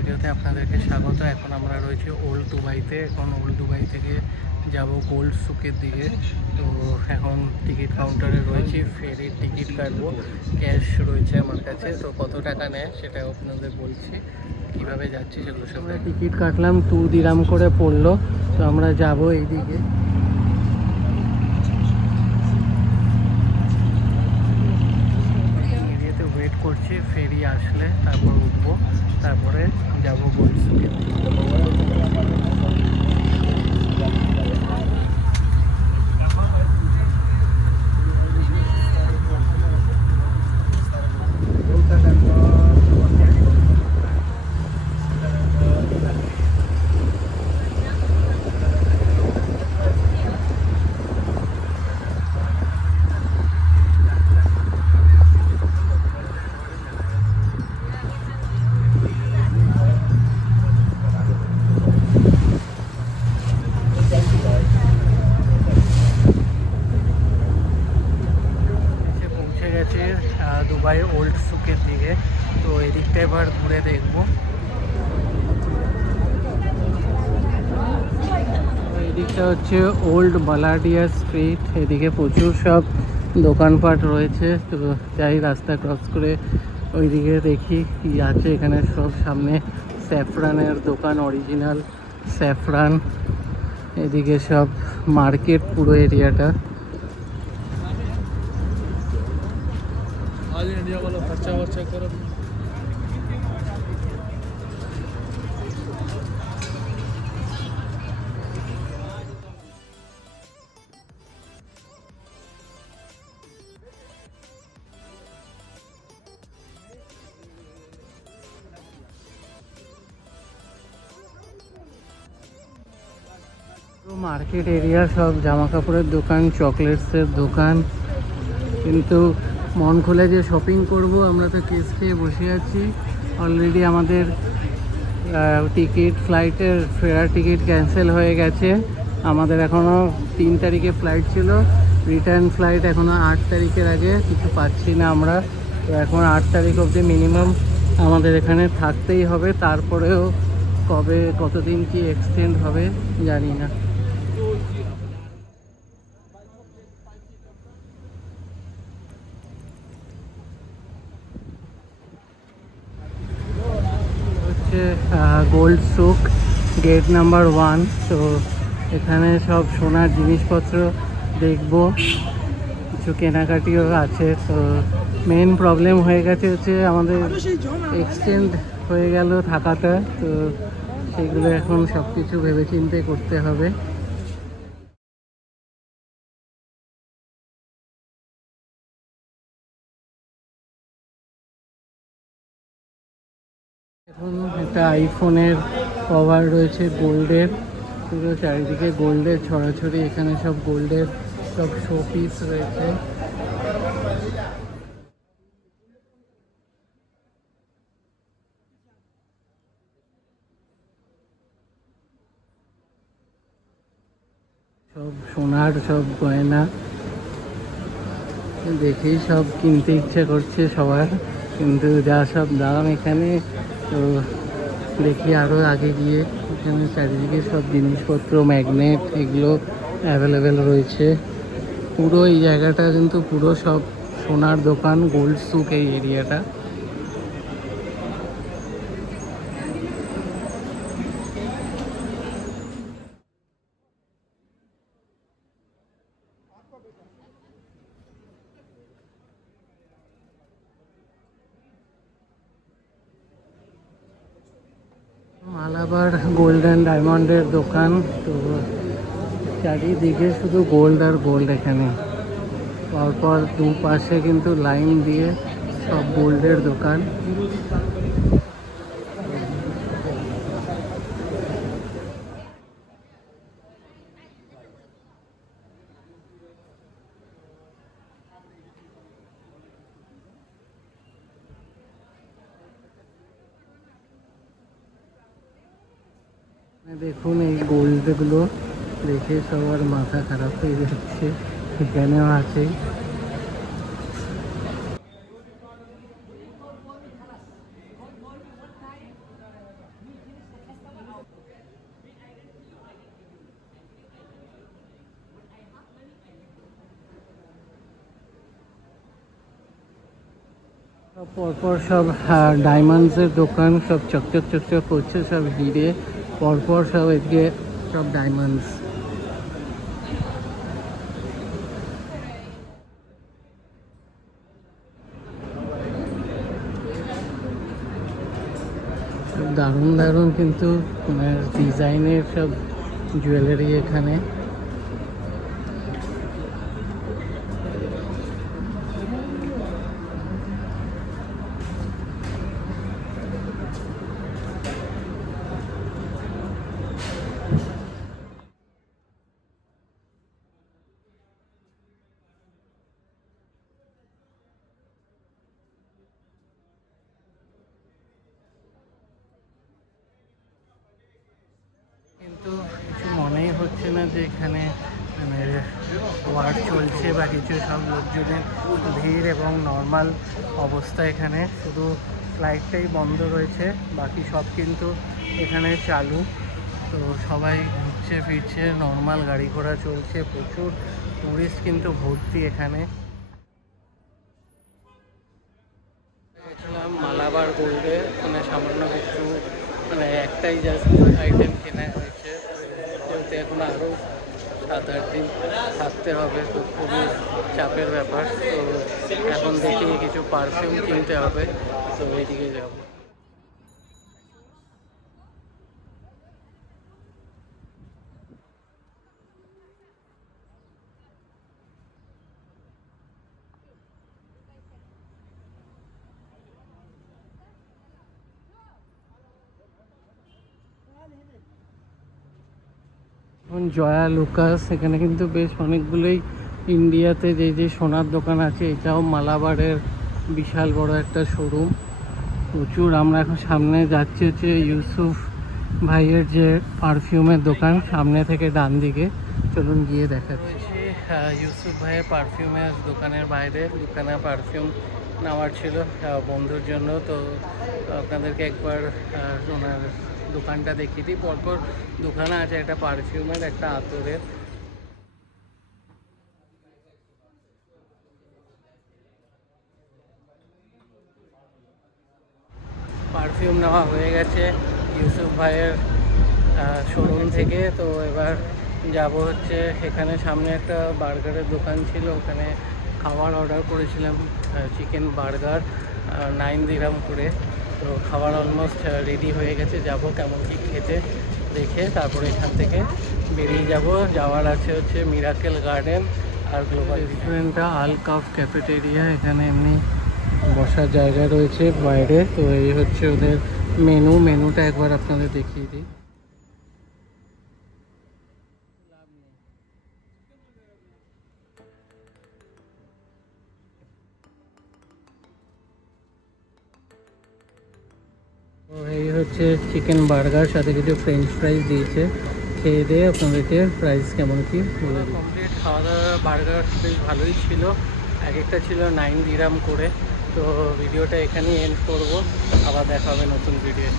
ভিডিওতে আপনাদেরকে স্বাগত। এখন আমরা রয়েছি ওল্ড দুবাইতে। এখন ওল্ড দুবাই থেকে যাব গোল্ড সুকের দিকে। তো এখন টিকিট কাউন্টারে রয়েছি, ফেরির টিকিট কাটবো। ক্যাশ রয়েছে আমার কাছে, তো কত টাকা নেয় সেটাও আপনাদের বলছি, কীভাবে যাচ্ছি সেগুলো সব। আমরা টিকিট কাটলাম, 2 দিরাম করে পড়লো। তো আমরা যাব এইদিকে। ওয়েট করছি ফেরি আসলে, তারপর উঠবো, তারপরে যাবো গোল্ড সুকের দিকে। দুবাই ওল্ড সুকের দিকে। তো এদিকটা এবার ঘুরে দেখবো। এদিকটা হচ্ছে ওল্ড বালাডিয়া স্ট্রিট। এদিকে প্রচুর সব দোকানপাট রয়েছে। তো যাই রাস্তা ক্রস করে ওইদিকে দেখি কি আছে এখানে। সব সামনে স্যাফরানের দোকান, অরিজিনাল স্যাফরান। এদিকে সব মার্কেট পুরো এরিয়াটা। इंडिया वाला खर्चा वर्चा करो। মার্কেট এরিয়া, সব জামা কাপড়ের দোকান, চকলেটসের দোকান। কিন্তু মন খুলে যে শপিং করব, আমরা তো কেস খেয়ে বসে আছি। অলরেডি আমাদের টিকিট, ফ্লাইটের ফেরার টিকিট ক্যান্সেল হয়ে গেছে। আমাদের এখনও 3 তারিখে ফ্লাইট ছিল, রিটার্ন ফ্লাইট এখনও 8 তারিখের আগে কিছু পাচ্ছি না আমরা। তো এখন 8 তারিখ অবধি মিনিমাম আমাদের এখানে থাকতেই হবে। তারপরেও কবে কতদিন কি এক্সটেন্ড হবে জানি না। হচ্ছে গোল্ড সুক, গেট নাম্বার 1। তো এখানে সব সোনার জিনিসপত্র দেখবো, কিছু কেনাকাটিও আছে। তো মেন প্রবলেম হয়ে গেছে হচ্ছে আমাদের এক্সটেন্ড হয়ে গেল থাকাটা। তো সেগুলো এখন সব কিছু ভেবেচিন্তে করতে হবে। এখন একটা আইফোনের কভার রয়েছে গোল্ডের, পুরো চারিদিকে গোল্ডের ছড়াছড়ি। এখানে সব গোল্ডের সব শো পিস রয়েছে। সব সোনার সব গয়না দেখেই সব কিনতে ইচ্ছে করছে সবার, কিন্তু যা সব দাম এখানে। তো দেখি আরও আগে গিয়ে। এখানে চারিদিকে সব জিনিসপত্র, ম্যাগনেট, এগুলো অ্যাভেলেবেল রয়েছে। পুরো এই জায়গাটা কিন্তু পুরো সব সোনার দোকান, গোল্ড সুক এই এরিয়াটা। মালাবার গোল্ড অ্যান্ড ডায়মন্ডের দোকান। তো চারিদিকে শুধু গোল্ড আর গোল্ড। এখানে পরপর দুপাশে কিন্তু লাইন দিয়ে সব গোল্ডের দোকান। দেখুন এই গোল্ডগুলো দেখে সবার মাথা খারাপ হয়ে যাচ্ছে। এখানেও আছে। পরপর সব ডায়মন্ডসের দোকান, সব চকচক চকচক করছে, সব হিরে পরপর সব এদিকে সব ডায়মন্ডস। দারুণ দারুণ কিন্তু ডিজাইনের সব জুয়েলারি এখানে। কিন্তু কিছু মনেই হচ্ছে না যে এখানে মানে ওয়ার চলছে বা কিছু, সব লোকজনের ভিড় এবং নর্মাল অবস্থা এখানে, শুধু ফ্লাইটটাই বন্ধ রয়েছে, বাকি সব কিন্তু এখানে চালু। তো সবাই ঘুরছে ফিরছে, নর্মাল গাড়ি ঘোড়া চলছে, প্রচুর টুরিস্ট কিন্তু ভর্তি এখানে। গেছিলাম মালাবার গোল্ডে, মানে সামান্য কিছু মানে একটাই জাস্ট আইটেম কেনা হয়েছে, বলতে এখন আরও 7-8 দিন থাকতে হবে, তো খুবই চাপের ব্যাপার। তো এখন দেখি কিছু পারফিউম কিনতে হবে, তো এইদিকে যাবো। এখন জয়া লুকাস, এখানে কিন্তু বেশ অনেকগুলোই ইন্ডিয়াতে যে যে সোনার দোকান আছে, এটাও মালাবারের বিশাল বড় একটা শোরুম, প্রচুর। আমরা এখন সামনে যাচ্ছি হচ্ছে ইউসুফ ভাইয়ের যে পারফিউমের দোকান, সামনে থেকে ডান দিকে, চলুন গিয়ে দেখাচ্ছি। ইউসুফ ভাইয়ের পারফিউমের দোকানের বাইরে দুখানা পারফিউম নেওয়ার ছিল বন্ধুর জন্য, তো আপনাদেরকে একবার ওনার দোকানটা দেখিয়ে দিই। পরপর দোকানে আছে, একটা পারফিউমের, একটা আতরের। পারফিউম নেওয়া হয়ে গেছে ইউসুফ ভাইয়ের শোরুম থেকে। তো এবার যাব হচ্ছে, এখানে সামনে একটা বার্গারের দোকান ছিল, ওখানে খাবার অর্ডার করেছিলাম, চিকেন বার্গার 9 দিরহাম করে। তো খাবার অলমোস্ট রেডি হয়ে গেছে, যাব কেমন কি খেতে দেখে তারপরে এখান থেকে বেরিয়ে যাব। যাওয়ার আছে হচ্ছে মিরাকেল গার্ডেন আর গ্লোবাল রেস্টুরেন্টটা আল কাফ ক্যাফেটেরিয়া, এখানে এমনি বসার জায়গা রয়েছে বাইরে। তো এই হচ্ছে ওদের মেনুটা একবার আপনাদের দেখিয়ে দিই। তো এই হচ্ছে চিকেন বার্গার, সাথে কিছু ফ্রেঞ্চ ফ্রাইজ দিয়েছে, খেয়ে দিয়ে আপনাদেরকে প্রাইস কেমন কি বলে দিই। কমপ্লিট খাওয়া দাওয়া, বার্গার বেশ ভালোই ছিল, এক একটা ছিল 9 দিরহাম করে। তো ভিডিওটা এখানেই এন্ড করব, আবার দেখা হবে নতুন ভিডিও।